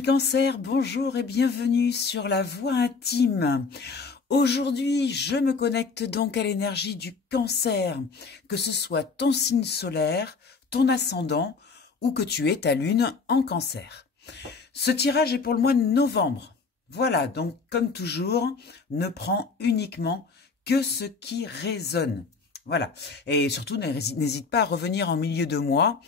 Amis Cancer, bonjour et bienvenue sur la Voix intime. Aujourd'hui, je me connecte donc à l'énergie du Cancer, que ce soit ton signe solaire, ton ascendant ou que tu aies ta lune en Cancer. Ce tirage est pour le mois de novembre. Voilà, donc comme toujours, ne prends uniquement que ce qui résonne. Voilà, et surtout n'hésite pas à revenir en milieu de mois.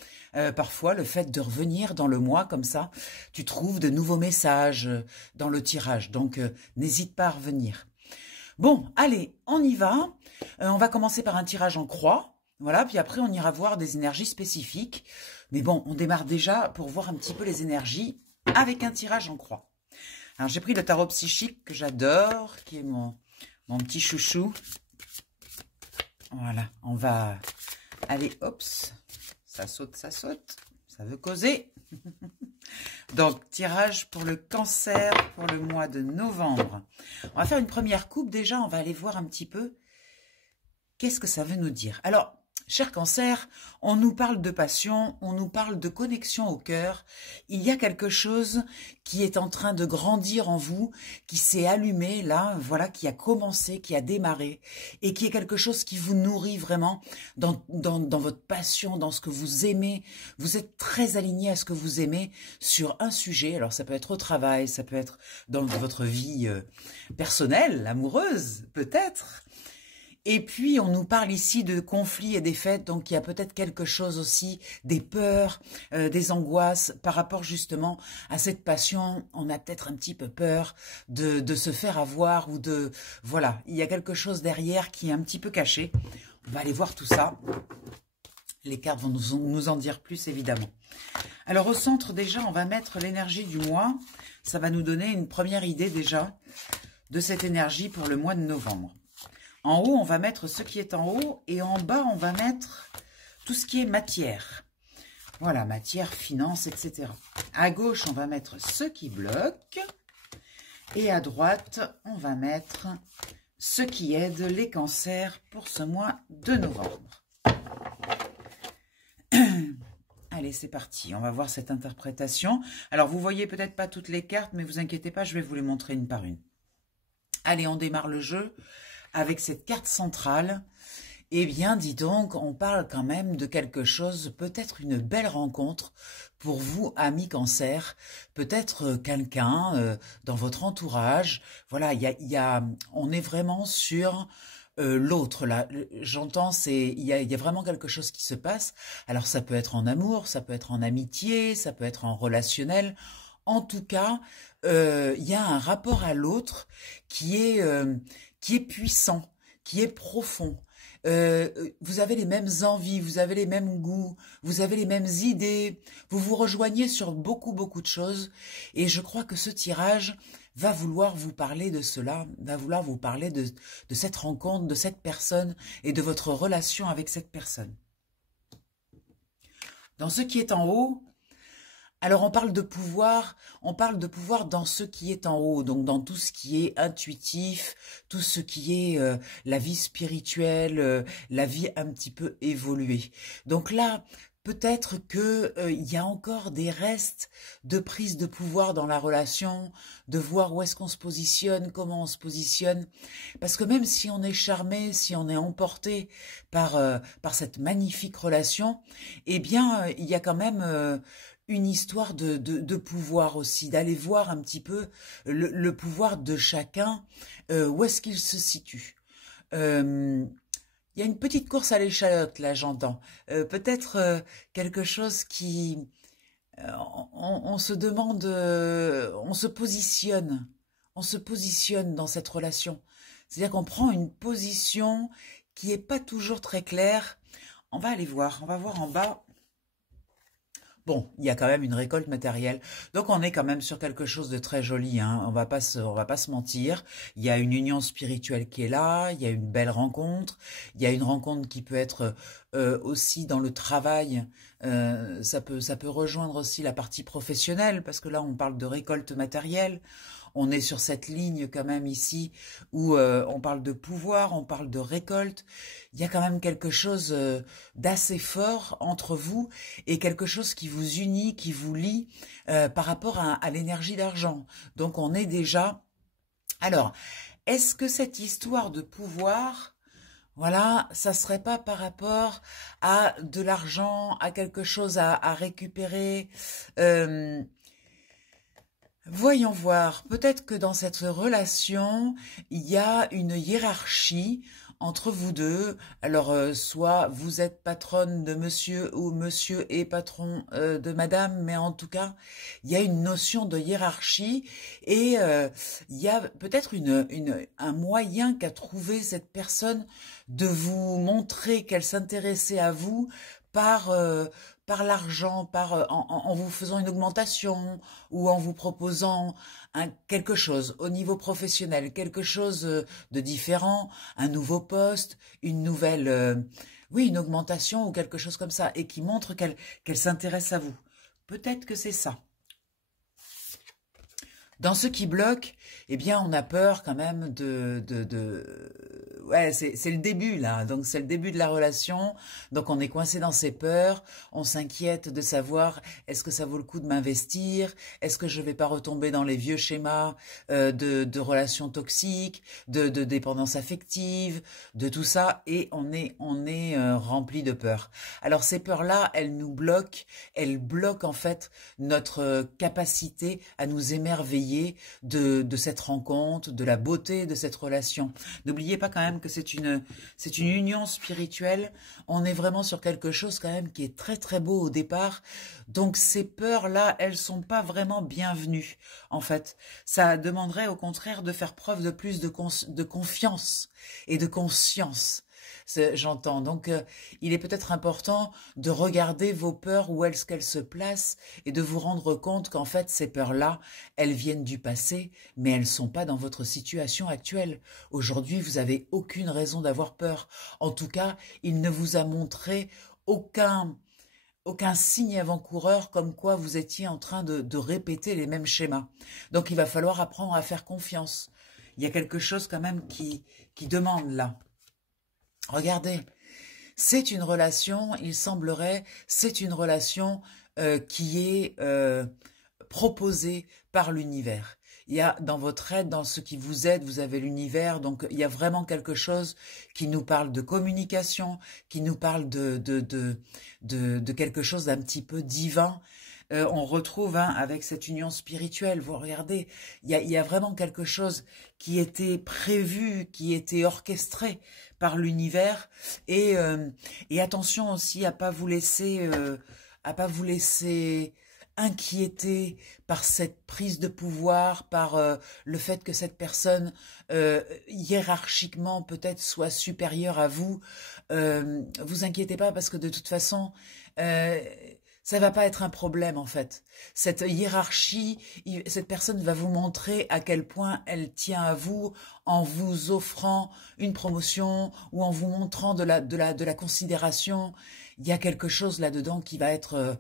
Parfois, le fait de revenir dans le mois comme ça, tu trouves de nouveaux messages dans le tirage. Donc, n'hésite pas à revenir. Bon, allez, on y va. On va commencer par un tirage en croix. Voilà, puis après, on ira voir des énergies spécifiques. Mais bon, on démarre déjà pour voir un petit peu les énergies avec un tirage en croix. Alors, j'ai pris le tarot psychique que j'adore, qui est mon petit chouchou. Voilà, on va aller, hop, ça saute, ça veut causer. Donc, tirage pour le Cancer pour le mois de novembre. On va faire une première coupe. Déjà, on va aller voir un petit peu qu'est-ce que ça veut nous dire. Alors, cher Cancer, on nous parle de passion, on nous parle de connexion au cœur. Il y a quelque chose qui est en train de grandir en vous, qui s'est allumé là, voilà, qui a commencé, qui a démarré, et qui est quelque chose qui vous nourrit vraiment dans votre passion, dans ce que vous aimez. Vous êtes très aligné à ce que vous aimez sur un sujet. Alors ça peut être au travail, ça peut être dans votre vie personnelle, amoureuse, peut-être. Et puis, on nous parle ici de conflits et défaites, donc il y a peut-être quelque chose aussi, des peurs, des angoisses, par rapport justement à cette passion. On a peut-être un petit peu peur de se faire avoir ou de... Voilà, il y a quelque chose derrière qui est un petit peu caché. On va aller voir tout ça. Les cartes vont nous en dire plus, évidemment. Alors, au centre, déjà, on va mettre l'énergie du mois. Ça va nous donner une première idée, déjà, de cette énergie pour le mois de novembre. En haut, on va mettre ce qui est en haut et en bas, on va mettre tout ce qui est matière. Voilà, matière, finance, etc. À gauche, on va mettre ce qui bloque. Et à droite, on va mettre ce qui aide les cancers pour ce mois de novembre. Allez, c'est parti. On va voir cette interprétation. Alors, vous voyez peut-être pas toutes les cartes, mais vous inquiétez pas, je vais vous les montrer une par une. Allez, on démarre le jeu. Avec cette carte centrale, eh bien, dis donc, on parle quand même de quelque chose, peut-être une belle rencontre pour vous, amis Cancer, peut-être quelqu'un dans votre entourage. Voilà, on est vraiment sur l'autre, là. J'entends, il y a vraiment quelque chose qui se passe. Alors, ça peut être en amour, ça peut être en amitié, ça peut être en relationnel. En tout cas, il y a un rapport à l'autre qui est puissant, qui est profond. Vous avez les mêmes envies, vous avez les mêmes goûts, vous avez les mêmes idées, vous vous rejoignez sur beaucoup de choses. Et je crois que ce tirage va vouloir vous parler de cela, va vouloir vous parler de cette rencontre, de cette personne et de votre relation avec cette personne. Dans ce qui est en haut, alors on parle de pouvoir dans ce qui est en haut, donc dans tout ce qui est intuitif, tout ce qui est la vie spirituelle, la vie un petit peu évoluée. Donc là, peut-être que il y a encore des restes de prise de pouvoir dans la relation, de voir où est-ce qu'on se positionne, comment on se positionne, parce que même si on est charmé, si on est emporté par cette magnifique relation, eh bien il y a quand même une histoire de pouvoir aussi, d'aller voir un petit peu le pouvoir de chacun, où est-ce qu'il se situe. Il y a une petite course à l'échalote, là, j'entends. Peut-être quelque chose qui... on se demande... on se positionne dans cette relation. C'est-à-dire qu'on prend une position qui n'est pas toujours très claire. On va aller voir, on va voir en bas... Bon, il y a quand même une récolte matérielle, donc on est quand même sur quelque chose de très joli, hein. On va pas se mentir. Il y a une union spirituelle qui est là, il y a une belle rencontre, il y a une rencontre qui peut être aussi dans le travail. Ça peut rejoindre aussi la partie professionnelle, parce que là on parle de récolte matérielle. on est sur cette ligne quand même ici où on parle de pouvoir, on parle de récolte. Il y a quand même quelque chose d'assez fort entre vous et quelque chose qui vous unit, qui vous lie par rapport à l'énergie d'argent. Donc on est déjà... Alors, est-ce que cette histoire de pouvoir... Voilà, ça serait pas par rapport à de l'argent, à quelque chose à récupérer. Voyons voir, peut-être que dans cette relation, il y a une hiérarchie entre vous deux. Alors, soit vous êtes patronne de monsieur ou monsieur est patron de madame, mais en tout cas, il y a une notion de hiérarchie et il y a peut-être un moyen qu'a trouvé cette personne de vous montrer qu'elle s'intéressait à vous par l'argent, en vous faisant une augmentation ou en vous proposant quelque chose au niveau professionnel, quelque chose de différent, un nouveau poste, une nouvelle, oui, une augmentation ou quelque chose comme ça, et qui montre qu'elle s'intéresse à vous. Peut-être que c'est ça. Dans ce qui bloque, eh bien, on a peur quand même Ouais, c'est le début, là. Donc, c'est le début de la relation. Donc, on est coincé dans ses peurs. On s'inquiète de savoir, est-ce que ça vaut le coup de m'investir? Est-ce que je vais pas retomber dans les vieux schémas de relations toxiques, de dépendance affective, de tout ça? Et on est rempli de peurs. Alors, ces peurs-là, elles nous bloquent. Elles bloquent, en fait, notre capacité à nous émerveiller de cette rencontre, de la beauté de cette relation. N'oubliez pas quand même que c'est une union spirituelle. On est vraiment sur quelque chose quand même qui est très très beau au départ. Donc ces peurs-là, elles sont pas vraiment bienvenues en fait. Ça demanderait au contraire de faire preuve de plus de confiance et de conscience. J'entends. Donc, il est peut-être important de regarder vos peurs, où est-ce qu'elles se placent, et de vous rendre compte qu'en fait, ces peurs-là, elles viennent du passé, mais elles ne sont pas dans votre situation actuelle. Aujourd'hui, vous n'avez aucune raison d'avoir peur. En tout cas, il ne vous a montré aucun signe avant-coureur comme quoi vous étiez en train de répéter les mêmes schémas. Donc, il va falloir apprendre à faire confiance. Il y a quelque chose quand même qui demande là. Regardez, c'est une relation, il semblerait, c'est une relation qui est proposée par l'univers. Il y a dans votre aide, dans ce qui vous aide, vous avez l'univers, donc il y a vraiment quelque chose qui nous parle de communication, qui nous parle de quelque chose d'un petit peu divin. On retrouve avec cette union spirituelle, vous regardez, il y a vraiment quelque chose qui était prévu, qui était orchestré par l'univers, et attention aussi à pas vous laisser inquiéter par cette prise de pouvoir, par le fait que cette personne hiérarchiquement peut-être soit supérieure à vous. Vous inquiétez pas parce que de toute façon ça va pas être un problème en fait. Cette hiérarchie, cette personne va vous montrer à quel point elle tient à vous en vous offrant une promotion ou en vous montrant de la considération. Il y a quelque chose là-dedans qui va être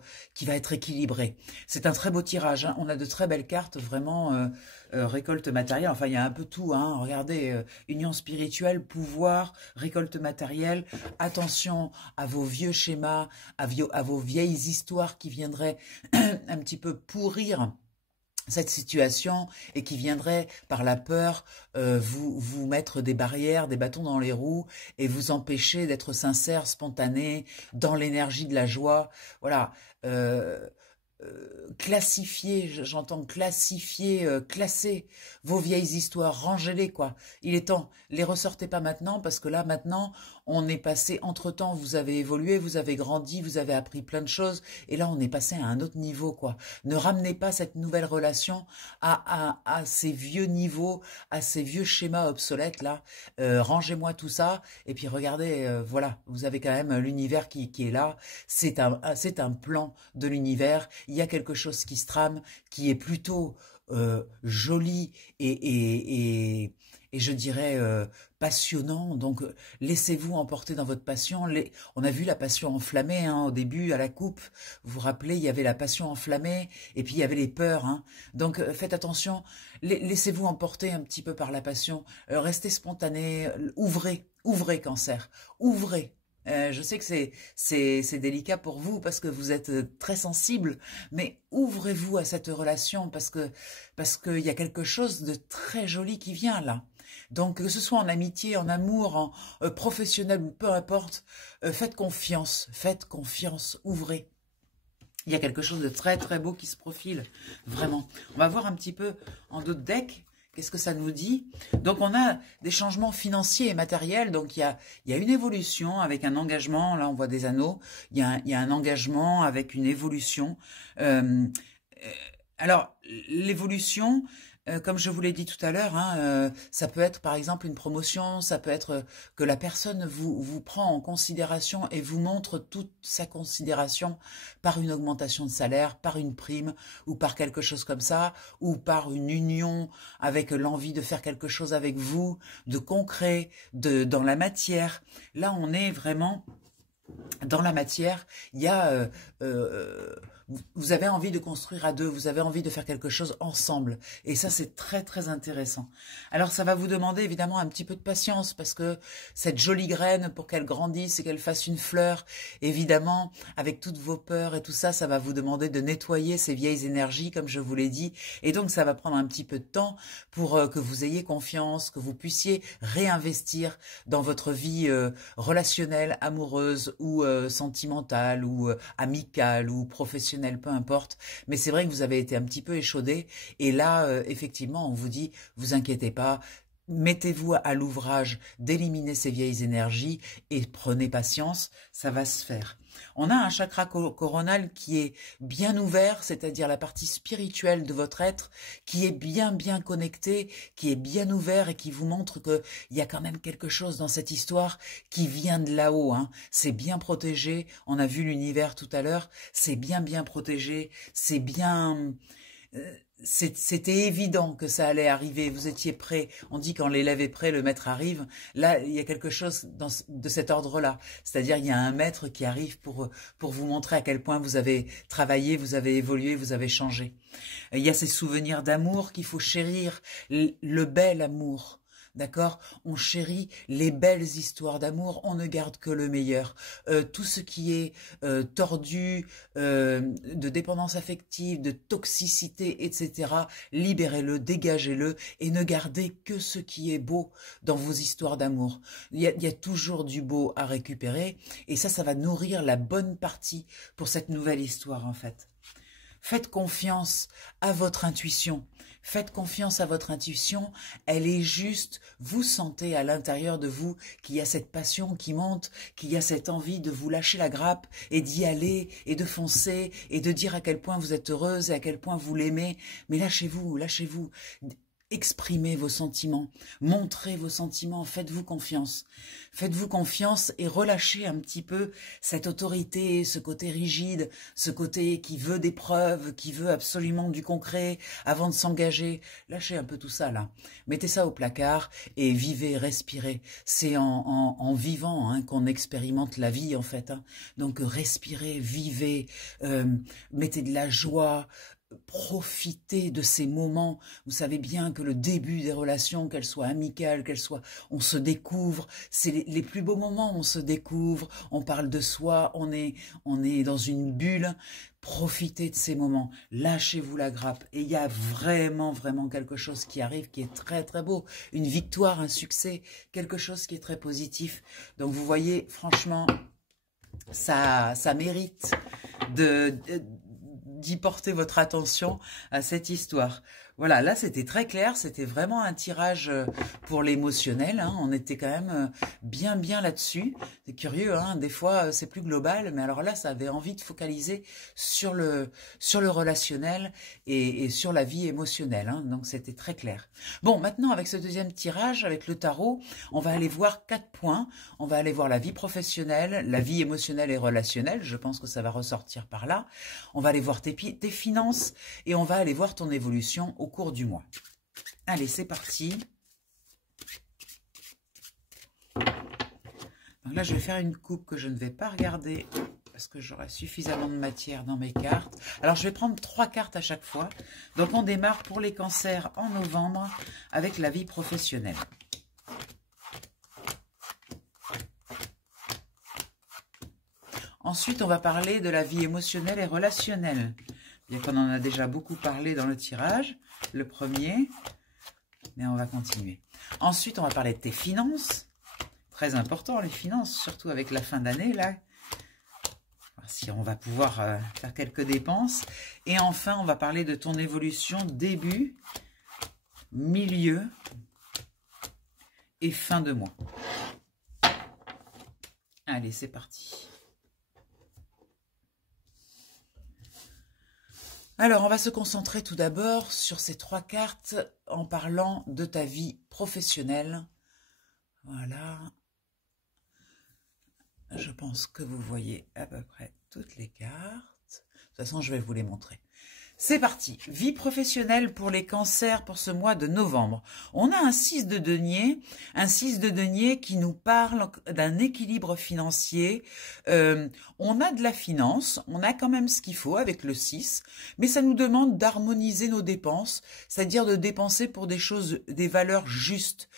équilibré. C'est un très beau tirage, hein. On a de très belles cartes, vraiment récolte matérielle. Enfin, il y a un peu tout, hein. Regardez, union spirituelle, pouvoir, récolte matérielle. Attention à vos vieux schémas, à vos vieilles histoires qui viendraient un petit peu pourrir cette situation et qui viendrait par la peur vous mettre des barrières, des bâtons dans les roues et vous empêcher d'être sincère, spontané, dans l'énergie de la joie. Voilà. Classifier, j'entends classifier, classer vos vieilles histoires, rangez-les quoi. Il est temps, les ressortez pas maintenant parce que là maintenant on est passé, entre-temps vous avez évolué, vous avez grandi, vous avez appris plein de choses et là on est passé à un autre niveau quoi. Ne ramenez pas cette nouvelle relation à ces vieux niveaux, à ces vieux schémas obsolètes là. Rangez-moi tout ça et puis regardez, voilà, vous avez quand même l'univers qui est là. C'est un plan de l'univers. Il y a quelque chose qui se trame, qui est plutôt joli et et je dirais passionnant. Donc laissez-vous emporter dans votre passion. On a vu la passion enflammée hein, au début à la coupe. Vous vous rappelez, il y avait la passion enflammée et puis il y avait les peurs. Hein. Donc faites attention, laissez-vous emporter un petit peu par la passion. Restez spontané, ouvrez Cancer, ouvrez. Je sais que c'est délicat pour vous parce que vous êtes très sensible, mais ouvrez-vous à cette relation parce qu'il y a quelque chose de très joli qui vient là. Donc que ce soit en amitié, en amour, en professionnel ou peu importe, faites confiance, ouvrez. Il y a quelque chose de très très beau qui se profile, vraiment. On va voir un petit peu en d'autres decks. Qu'est-ce que ça nous dit? Donc, on a des changements financiers et matériels. Donc, il y a une évolution avec un engagement. Là, on voit des anneaux. Il y a un engagement avec une évolution. Alors, l'évolution, comme je vous l'ai dit tout à l'heure, hein, ça peut être par exemple une promotion, ça peut être que la personne vous prend en considération et vous montre toute sa considération par une augmentation de salaire, par une prime ou par quelque chose comme ça, ou par une union avec l'envie de faire quelque chose avec vous, de concret, dans la matière. Là, on est vraiment dans la matière, il y a... vous avez envie de construire à deux, vous avez envie de faire quelque chose ensemble. Et ça, c'est très, très intéressant. Alors, ça va vous demander évidemment un petit peu de patience parce que cette jolie graine, pour qu'elle grandisse et qu'elle fasse une fleur, évidemment, avec toutes vos peurs et tout ça, ça va vous demander de nettoyer ces vieilles énergies, comme je vous l'ai dit. Et donc, ça va prendre un petit peu de temps pour que vous ayez confiance, que vous puissiez réinvestir dans votre vie relationnelle, amoureuse ou sentimentale ou amicale ou professionnelle, peu importe, mais c'est vrai que vous avez été un petit peu échaudé, et là, effectivement, on vous dit, vous inquiétez pas, mettez-vous à l'ouvrage d'éliminer ces vieilles énergies et prenez patience, ça va se faire. On a un chakra coronal qui est bien ouvert, c'est-à-dire la partie spirituelle de votre être, qui est bien connecté, qui est bien ouvert et qui vous montre qu'il y a quand même quelque chose dans cette histoire qui vient de là-haut. Hein. C'est bien protégé, on a vu l'univers tout à l'heure, c'est bien protégé, c'est bien... C'était évident que ça allait arriver, vous étiez prêt. On dit quand l'élève est prêt, le maître arrive. Là, il y a quelque chose de cet ordre-là. C'est-à-dire, il y a un maître qui arrive pour vous montrer à quel point vous avez travaillé, vous avez évolué, vous avez changé. Il y a ces souvenirs d'amour qu'il faut chérir, le bel amour. D'accord? On chérit les belles histoires d'amour, on ne garde que le meilleur. Tout ce qui est tordu, de dépendance affective, de toxicité, etc., libérez-le, dégagez-le et ne gardez que ce qui est beau dans vos histoires d'amour. Il y a toujours du beau à récupérer et ça va nourrir la bonne partie pour cette nouvelle histoire en fait. Faites confiance à votre intuition. Faites confiance à votre intuition. Elle est juste. Vous sentez à l'intérieur de vous qu'il y a cette passion qui monte, qu'il y a cette envie de vous lâcher la grappe et d'y aller et de foncer et de dire à quel point vous êtes heureuse et à quel point vous l'aimez. Mais lâchez-vous, lâchez-vous. Exprimez vos sentiments, montrez vos sentiments, faites-vous confiance. Faites-vous confiance et relâchez un petit peu cette autorité, ce côté rigide, ce côté qui veut des preuves, qui veut absolument du concret avant de s'engager. Lâchez un peu tout ça là. Mettez ça au placard et vivez, respirez. C'est en vivant hein, qu'on expérimente la vie en fait. Hein. Donc respirez, vivez, mettez de la joie, profitez de ces moments. Vous savez bien que le début des relations, qu'elles soient amicales, on se découvre, c'est les plus beaux moments, on se découvre, on parle de soi, on est dans une bulle. Profitez de ces moments, lâchez-vous la grappe et il y a vraiment quelque chose qui arrive qui est très très beau, une victoire, un succès, quelque chose qui est très positif. Donc vous voyez, franchement, ça mérite d'y porter votre attention à cette histoire. Voilà, là c'était très clair, c'était vraiment un tirage pour l'émotionnel, hein. On était quand même bien là-dessus. C'est curieux, hein. Des fois c'est plus global, mais alors là ça avait envie de focaliser sur le relationnel et sur la vie émotionnelle, hein. Donc c'était très clair. Bon, maintenant avec ce deuxième tirage, avec le tarot, on va aller voir 4 points. On va aller voir la vie professionnelle, la vie émotionnelle et relationnelle, je pense que ça va ressortir par là. On va aller voir tes finances et on va aller voir ton évolution au cours du mois. Allez, c'est parti. Donc là, je vais faire une coupe que je ne vais pas regarder parce que j'aurai suffisamment de matière dans mes cartes. Alors, je vais prendre 3 cartes à chaque fois. Donc, on démarre pour les cancers en novembre avec la vie professionnelle. Ensuite, on va parler de la vie émotionnelle et relationnelle. Bien qu'on en a déjà beaucoup parlé dans le tirage, le premier, mais on va continuer. Ensuite, on va parler de tes finances. Très important, les finances, surtout avec la fin d'année, là. Si on va pouvoir faire quelques dépenses. Et enfin, on va parler de ton évolution début, milieu et fin de mois. Allez, c'est parti. Alors, on va se concentrer tout d'abord sur ces 3 cartes en parlant de ta vie professionnelle. Voilà. Je pense que vous voyez à peu près toutes les cartes. De toute façon, je vais vous les montrer. C'est parti. Vie professionnelle pour les cancers pour ce mois de novembre. On a un 6 de denier qui nous parle d'un équilibre financier. On a de la finance, on a quand même ce qu'il faut avec le 6, mais ça nous demande d'harmoniser nos dépenses, c'est-à-dire de dépenser pour des choses, des valeurs justes.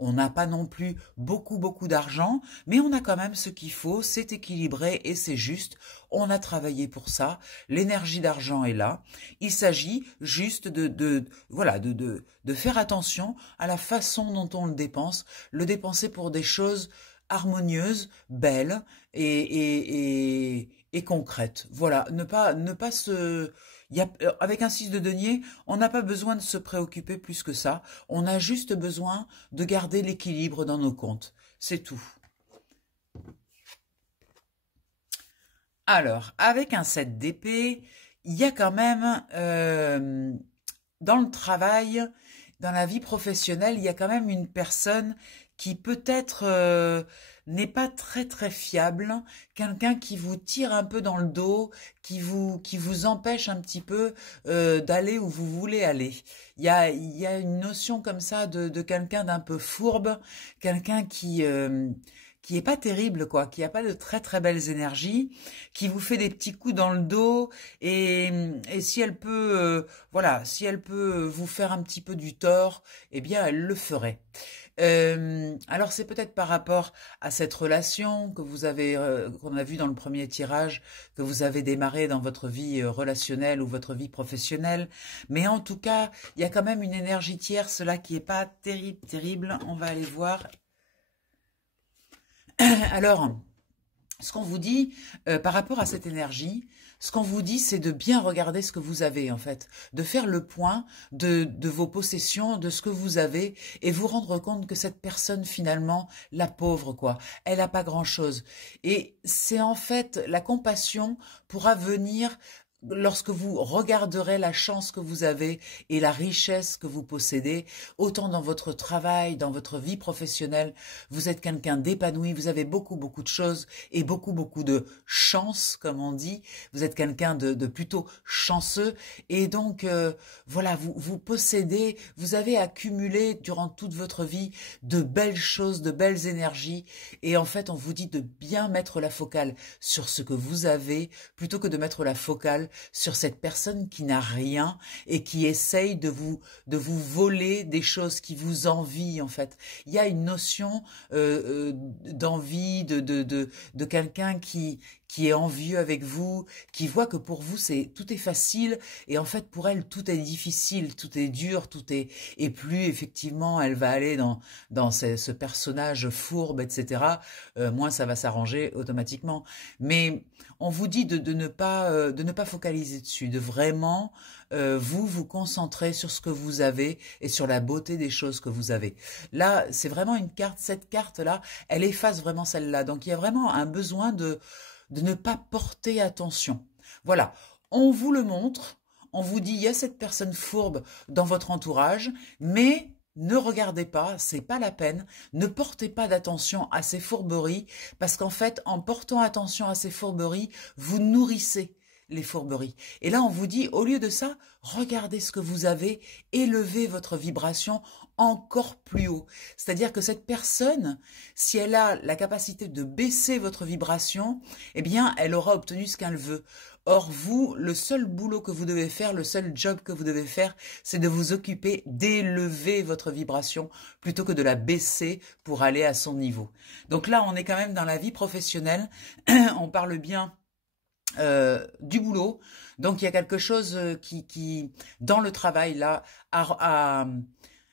On n'a pas non plus beaucoup d'argent, mais on a quand même ce qu'il faut, c'est équilibré et c'est juste. On a travaillé pour ça, l'énergie d'argent est là. Il s'agit juste de faire attention à la façon dont on le dépenser pour des choses harmonieuses, belles et concrètes. Voilà, ne pas se... avec un 6 de denier, on n'a pas besoin de se préoccuper plus que ça. On a juste besoin de garder l'équilibre dans nos comptes. C'est tout. Alors, avec un 7 d'épée, il y a quand même, dans le travail, dans la vie professionnelle, il y a quand même une personne qui peut-être n'est pas très fiable, quelqu'un qui vous tire un peu dans le dos, qui vous empêche un petit peu d'aller où vous voulez aller. Il y a une notion comme ça de quelqu'un d'un peu fourbe, quelqu'un qui est pas terrible, quoi, qui a pas de très belles énergies, qui vous fait des petits coups dans le dos, et si elle peut, si elle peut vous faire un petit peu du tort, eh bien, elle le ferait. Alors c'est peut-être par rapport à cette relation que vous avez, qu'on a vu dans le premier tirage, que vous avez démarré dans votre vie relationnelle ou votre vie professionnelle, mais en tout cas, il y a quand même une énergie tierce là qui est pas terrible. On va aller voir. Alors, ce qu'on vous dit par rapport à cette énergie, ce qu'on vous dit, c'est de bien regarder ce que vous avez, en fait, de faire le point de vos possessions, de ce que vous avez, et vous rendre compte que cette personne, finalement, la pauvre, quoi, elle n'a pas grand-chose. Et c'est en fait, la compassion pourra venir lorsque vous regarderez la chance que vous avez et la richesse que vous possédez, autant dans votre travail, dans votre vie professionnelle, vous êtes quelqu'un d'épanoui, vous avez beaucoup de choses et beaucoup de chance, comme on dit. Vous êtes quelqu'un de plutôt chanceux et donc voilà, vous possédez, vous avez accumulé durant toute votre vie de belles choses, de belles énergies et en fait on vous dit de bien mettre la focale sur ce que vous avez plutôt que de mettre la focale sur cette personne qui n'a rien et qui essaye de vous voler des choses, qui vous envie en fait. Il y a une notion d'envie de quelqu'un qui est envieux avec vous, qui voit que pour vous tout est facile et en fait pour elle tout est difficile, tout est dur, et plus effectivement elle va aller dans ce personnage fourbe, etc. Moins ça va s'arranger automatiquement. Mais on vous dit de ne pas focaliser dessus, de vraiment vous concentrer sur ce que vous avez et sur la beauté des choses que vous avez. Là, c'est vraiment une carte, cette carte-là, elle efface vraiment celle-là. Donc il y a vraiment un besoin de ne pas porter attention. Voilà, on vous le montre, on vous dit il y a cette personne fourbe dans votre entourage, mais ne regardez pas, c'est pas la peine, ne portez pas d'attention à ces fourberies, parce qu'en fait, en portant attention à ces fourberies, vous nourrissez les fourberies. Et là, on vous dit, au lieu de ça, regardez ce que vous avez, élevez votre vibration encore plus haut. C'est-à-dire que cette personne, si elle a la capacité de baisser votre vibration, eh bien, elle aura obtenu ce qu'elle veut. Or, vous, le seul boulot que vous devez faire, le seul job que vous devez faire, c'est de vous occuper d'élever votre vibration plutôt que de la baisser pour aller à son niveau. Donc là, on est quand même dans la vie professionnelle. On parle bien du boulot. Donc, il y a quelque chose qui dans le travail, là,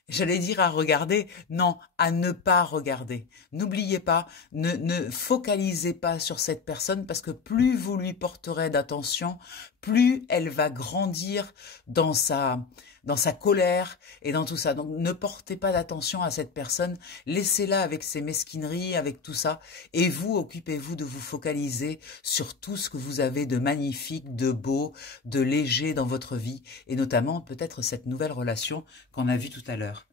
j'allais dire à regarder, non, à ne pas regarder. N'oubliez pas, ne focalisez pas sur cette personne parce que plus vous lui porterez d'attention, plus elle va grandir dans sa colère et dans tout ça. Donc ne portez pas d'attention à cette personne, laissez-la avec ses mesquineries, avec tout ça, et vous, occupez-vous de vous focaliser sur tout ce que vous avez de magnifique, de beau, de léger dans votre vie, et notamment peut-être cette nouvelle relation qu'on a vue tout à l'heure.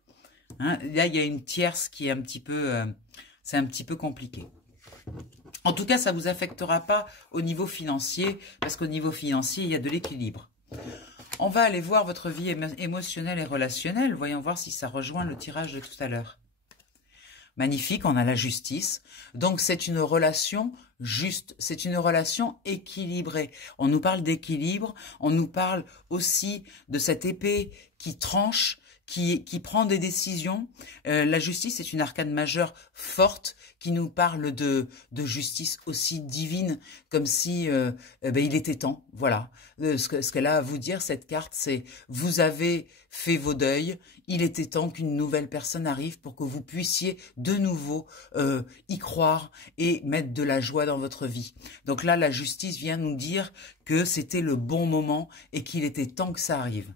Hein, là, il y a une tierce qui est un petit peu, c'est un petit peu compliqué. En tout cas, ça ne vous affectera pas au niveau financier, parce qu'au niveau financier, il y a de l'équilibre. On va aller voir votre vie émotionnelle et relationnelle. Voyons voir si ça rejoint le tirage de tout à l'heure. Magnifique, on a la justice. Donc, c'est une relation juste, c'est une relation équilibrée. On nous parle d'équilibre, on nous parle aussi de cette épée qui tranche, qui prend des décisions. La justice est une arcane majeure forte qui nous parle de justice aussi divine, comme si il était temps. Voilà. Ce qu'elle a à vous dire, cette carte, c'est vous avez fait vos deuils, il était temps qu'une nouvelle personne arrive pour que vous puissiez de nouveau y croire et mettre de la joie dans votre vie. Donc là, la justice vient nous dire que c'était le bon moment et qu'il était temps que ça arrive.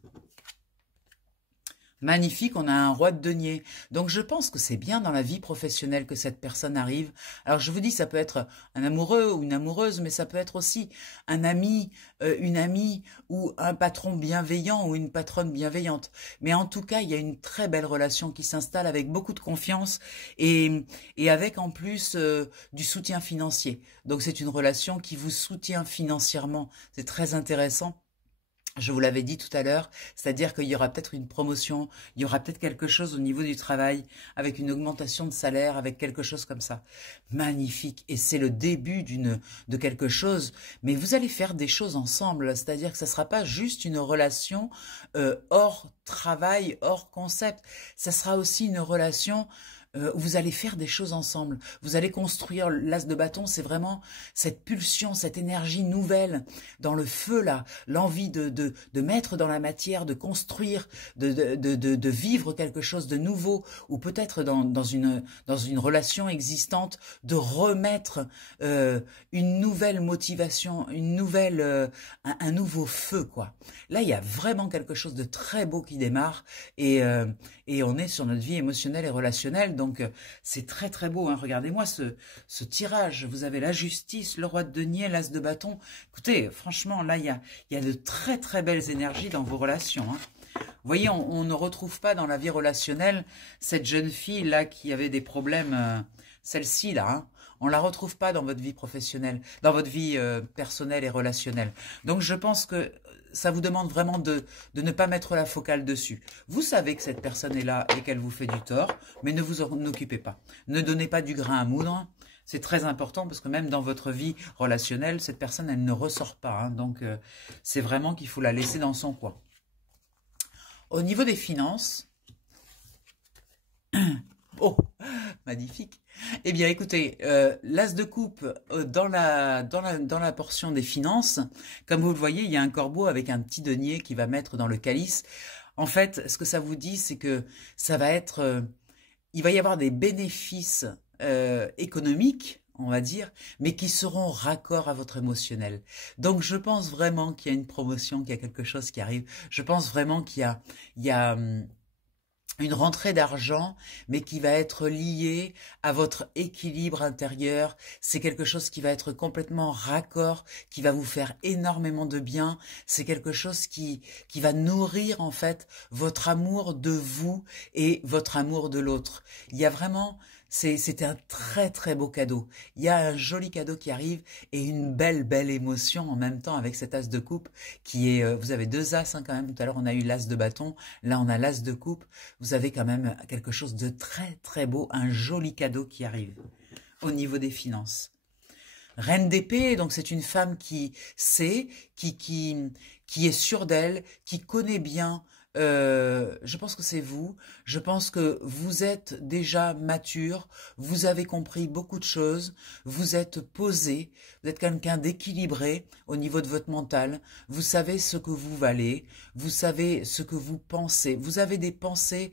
Magnifique, on a un roi de denier. Donc je pense que c'est bien dans la vie professionnelle que cette personne arrive. Alors je vous dis, ça peut être un amoureux ou une amoureuse, mais ça peut être aussi un ami, une amie ou un patron bienveillant ou une patronne bienveillante. Mais en tout cas, il y a une très belle relation qui s'installe avec beaucoup de confiance et avec en plus du soutien financier. Donc c'est une relation qui vous soutient financièrement. C'est très intéressant. Je vous l'avais dit tout à l'heure, c'est-à-dire qu'il y aura peut-être une promotion, il y aura peut-être quelque chose au niveau du travail, avec une augmentation de salaire, avec quelque chose comme ça. Magnifique, et c'est le début de quelque chose, mais vous allez faire des choses ensemble, c'est-à-dire que ça ne sera pas juste une relation hors travail, hors concept, ça sera aussi une relation vous allez faire des choses ensemble, vous allez construire l'as de bâton, c'est vraiment cette pulsion, cette énergie nouvelle dans le feu là, l'envie de mettre dans la matière, de construire, de vivre quelque chose de nouveau, ou peut-être dans une relation existante, de remettre une nouvelle motivation, un nouveau feu quoi. Là il y a vraiment quelque chose de très beau qui démarre et on est sur notre vie émotionnelle et relationnelle. Donc, c'est très très beau. Hein. Regardez-moi ce tirage. Vous avez la justice, le roi de denier, l'as de bâton. Écoutez, franchement, là, il y a de très très belles énergies dans vos relations. Hein. Vous voyez, on ne retrouve pas dans la vie relationnelle cette jeune fille-là qui avait des problèmes, celle-ci, là. Hein. On ne la retrouve pas dans votre vie professionnelle, dans votre vie personnelle et relationnelle. Donc, je pense que ça vous demande vraiment de ne pas mettre la focale dessus. Vous savez que cette personne est là et qu'elle vous fait du tort, mais ne vous en occupez pas. Ne donnez pas du grain à moudre. C'est très important parce que même dans votre vie relationnelle, cette personne, elle ne ressort pas. Hein, donc, c'est vraiment qu'il faut la laisser dans son coin. Au niveau des finances... Oh, magnifique. Eh bien, écoutez, l'as de coupe dans la portion des finances, comme vous le voyez, il y a un corbeau avec un petit denier qui va mettre dans le calice. En fait, ce que ça vous dit, c'est que ça va être, il va y avoir des bénéfices économiques, on va dire, mais qui seront raccords à votre émotionnel. Donc, je pense vraiment qu'il y a une promotion, qu'il y a quelque chose qui arrive. Je pense vraiment qu'il y a une rentrée d'argent, mais qui va être liée à votre équilibre intérieur. C'est quelque chose qui va être complètement raccord, qui va vous faire énormément de bien. C'est quelque chose qui va nourrir en fait votre amour de vous et votre amour de l'autre. Il y a vraiment C'est un très très beau cadeau. Il y a un joli cadeau qui arrive et une belle émotion en même temps avec cet as de coupe qui est... vous avez deux as hein, quand même. Tout à l'heure on a eu l'as de bâton. Là on a l'as de coupe. Vous avez quand même quelque chose de très très beau. Un joli cadeau qui arrive au niveau des finances. Reine d'épée, donc c'est une femme qui sait, qui est sûre d'elle, qui connaît bien. Je pense que c'est vous. Je pense que vous êtes déjà mature. Vous avez compris beaucoup de choses. Vous êtes posé. Vous êtes quelqu'un d'équilibré au niveau de votre mental. Vous savez ce que vous valez. Vous savez ce que vous pensez. Vous avez des pensées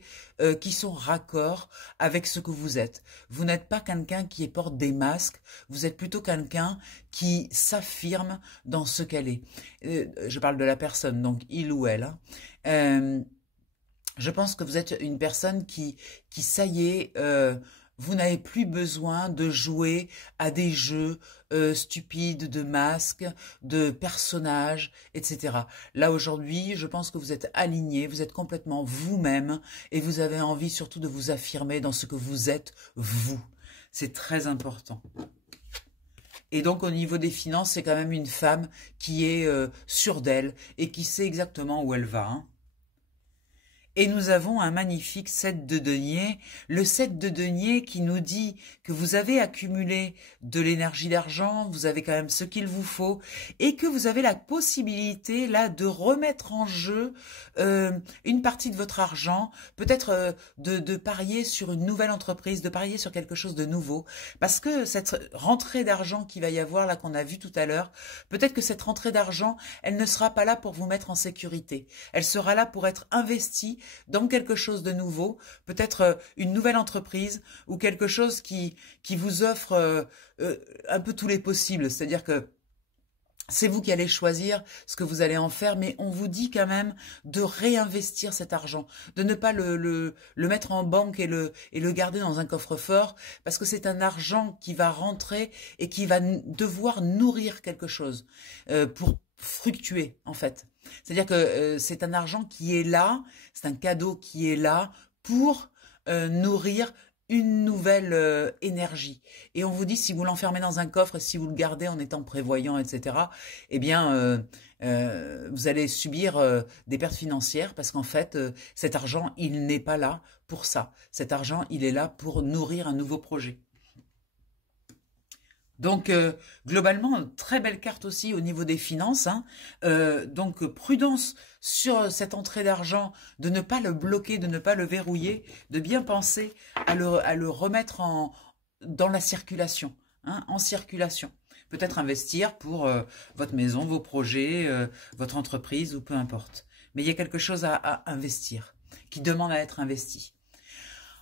qui sont raccords avec ce que vous êtes. Vous n'êtes pas quelqu'un qui porte des masques. Vous êtes plutôt quelqu'un qui s'affirme dans ce qu'elle est. Je parle de la personne, donc il ou elle. Je pense que vous êtes une personne qui ça y est, vous n'avez plus besoin de jouer à des jeux stupides, de masques, de personnages, etc. Là, aujourd'hui, je pense que vous êtes aligné, vous êtes complètement vous-même et vous avez envie surtout de vous affirmer dans ce que vous êtes, vous. C'est très important. Et donc, au niveau des finances, c'est quand même une femme qui est sûre d'elle et qui sait exactement où elle va. Hein. Et nous avons un magnifique 7 de denier, le 7 de denier qui nous dit que vous avez accumulé de l'énergie d'argent, vous avez quand même ce qu'il vous faut, et que vous avez la possibilité là de remettre en jeu une partie de votre argent, peut-être de parier sur une nouvelle entreprise, de parier sur quelque chose de nouveau, parce que cette rentrée d'argent qu'il va y avoir là qu'on a vu tout à l'heure, peut-être que cette rentrée d'argent, elle ne sera pas là pour vous mettre en sécurité, elle sera là pour être investie dans quelque chose de nouveau, peut-être une nouvelle entreprise ou quelque chose qui vous offre un peu tous les possibles. C'est-à-dire que c'est vous qui allez choisir ce que vous allez en faire, mais on vous dit quand même de réinvestir cet argent, de ne pas le mettre en banque et le garder dans un coffre-fort, parce que c'est un argent qui va rentrer et qui va devoir nourrir quelque chose pour fructuer en fait. C'est-à-dire que c'est un argent qui est là, c'est un cadeau qui est là pour nourrir une nouvelle énergie. Et on vous dit, si vous l'enfermez dans un coffre, et si vous le gardez en étant prévoyant, etc., eh bien, vous allez subir des pertes financières parce qu'en fait, cet argent, il n'est pas là pour ça. Cet argent, il est là pour nourrir un nouveau projet. Donc, globalement, très belle carte aussi au niveau des finances. Hein. Donc, prudence sur cette entrée d'argent, de ne pas le bloquer, de ne pas le verrouiller, de bien penser à le remettre dans la circulation, hein, en circulation. Peut-être investir pour votre maison, vos projets, votre entreprise ou peu importe. Mais il y a quelque chose à investir, qui demande à être investi.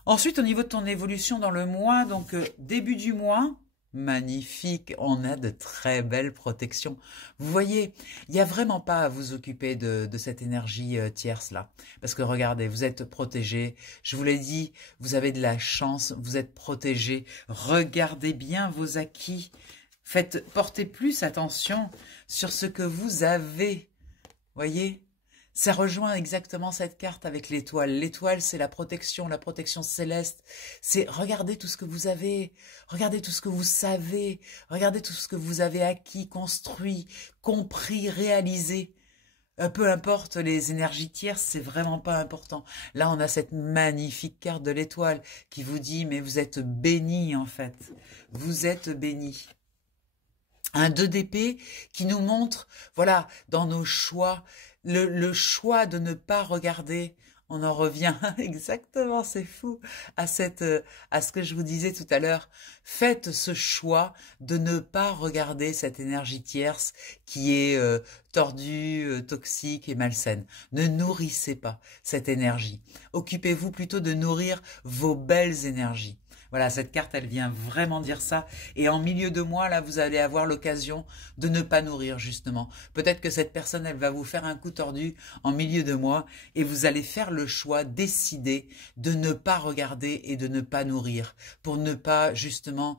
Ensuite, au niveau de ton évolution dans le mois, donc début du mois... Magnifique, on a de très belles protections. Vous voyez, il n'y a vraiment pas à vous occuper de cette énergie tierce là. Parce que regardez, vous êtes protégé. Je vous l'ai dit, vous avez de la chance, vous êtes protégé. Regardez bien vos acquis. Portez plus attention sur ce que vous avez. Voyez ? Ça rejoint exactement cette carte avec l'étoile. L'étoile, c'est la protection céleste. C'est regardez tout ce que vous avez, regardez tout ce que vous savez, regardez tout ce que vous avez acquis, construit, compris, réalisé. Peu importe les énergies tierces, c'est vraiment pas important. Là, on a cette magnifique carte de l'étoile qui vous dit, mais vous êtes béni en fait. Vous êtes béni. Un 2 d'épée qui nous montre, voilà, dans nos choix, le choix de ne pas regarder, on en revient exactement, c'est fou, à ce que je vous disais tout à l'heure. Faites ce choix de ne pas regarder cette énergie tierce qui est tordue, toxique et malsaine. Ne nourrissez pas cette énergie. Occupez-vous plutôt de nourrir vos belles énergies. Voilà, cette carte, elle vient vraiment dire ça. Et en milieu de mois, là, vous allez avoir l'occasion de ne pas nourrir, justement. Peut-être que cette personne, elle va vous faire un coup tordu en milieu de mois et vous allez faire le choix, décider de ne pas regarder et de ne pas nourrir pour ne pas, justement,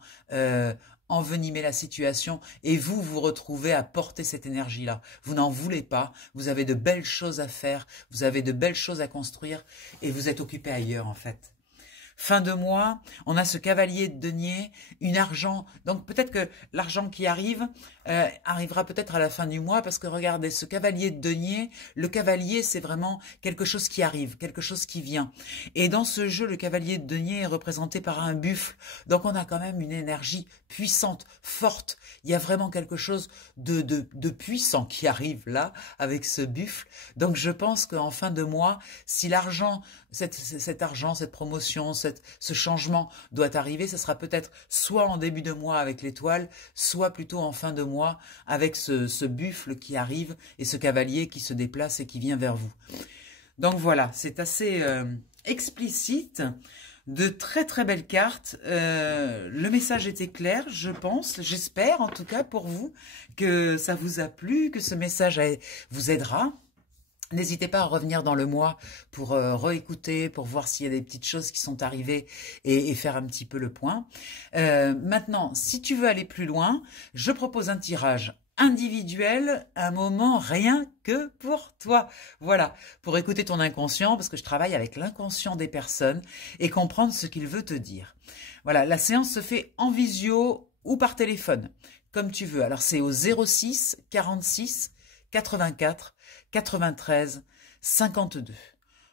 envenimer la situation et vous retrouvez à porter cette énergie-là. Vous n'en voulez pas, vous avez de belles choses à faire, vous avez de belles choses à construire et vous êtes occupé ailleurs, en fait. fin de mois, on a ce cavalier de denier, une argent. Donc peut-être que l'argent qui arrive arrivera peut-être à la fin du mois, parce que regardez, ce cavalier de denier, le cavalier, c'est vraiment quelque chose qui arrive, quelque chose qui vient. Et dans ce jeu, le cavalier de denier est représenté par un buffle. Donc on a quand même une énergie puissante, forte. Il y a vraiment quelque chose de puissant qui arrive là, avec ce buffle. Donc je pense qu'en fin de mois, si l'argent, cet argent, cette promotion, ce changement doit arriver, ce sera peut-être soit en début de mois avec l'étoile, soit plutôt en fin de mois avec ce buffle qui arrive et ce cavalier qui se déplace et qui vient vers vous. Donc voilà, c'est assez explicite, de très très belles cartes. Le message était clair, je pense, j'espère en tout cas pour vous que ça vous a plu, que ce message vous aidera. N'hésitez pas à revenir dans le mois pour réécouter, pour voir s'il y a des petites choses qui sont arrivées et faire un petit peu le point. Maintenant, si tu veux aller plus loin, je propose un tirage individuel, un moment rien que pour toi. Voilà, pour écouter ton inconscient, parce que je travaille avec l'inconscient des personnes et comprendre ce qu'il veut te dire. Voilà, la séance se fait en visio ou par téléphone, comme tu veux. Alors c'est au 06 46 84 93 52.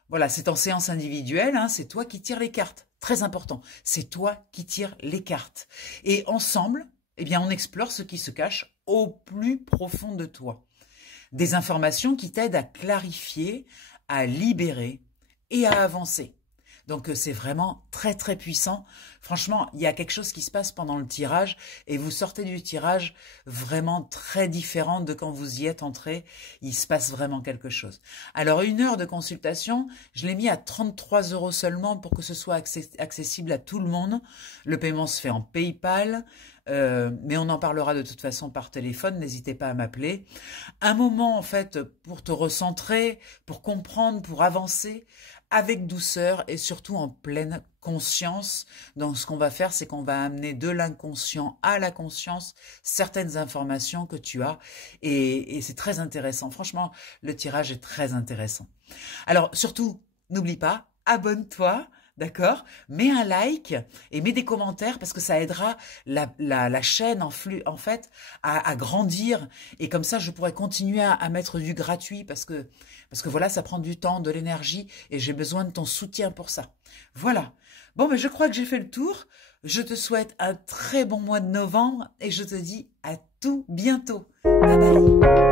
Voilà, c'est en séance individuelle, hein, c'est toi qui tires les cartes. Très important, c'est toi qui tires les cartes. Et ensemble, eh bien, on explore ce qui se cache au plus profond de toi. Des informations qui t'aident à clarifier, à libérer et à avancer. Donc c'est vraiment très très puissant. Franchement, il y a quelque chose qui se passe pendant le tirage et vous sortez du tirage vraiment très différent de quand vous y êtes entré. Il se passe vraiment quelque chose. Alors 1 heure de consultation, je l'ai mis à 33 € seulement pour que ce soit accessible à tout le monde. Le paiement se fait en PayPal. Mais on en parlera de toute façon par téléphone, n'hésitez pas à m'appeler. Un moment en fait pour te recentrer, pour comprendre, pour avancer avec douceur et surtout en pleine conscience. Donc ce qu'on va faire, c'est qu'on va amener de l'inconscient à la conscience certaines informations que tu as et c'est très intéressant. Franchement, le tirage est très intéressant. Alors surtout, n'oublie pas, abonne-toi. D'accord? Mets un like et mets des commentaires parce que ça aidera la chaîne en fait à grandir et comme ça je pourrais continuer à mettre du gratuit parce que voilà, ça prend du temps, de l'énergie et j'ai besoin de ton soutien pour ça. Voilà. Bon, mais je crois que j'ai fait le tour. Je te souhaite un très bon mois de novembre et je te dis à tout bientôt. Bye bye.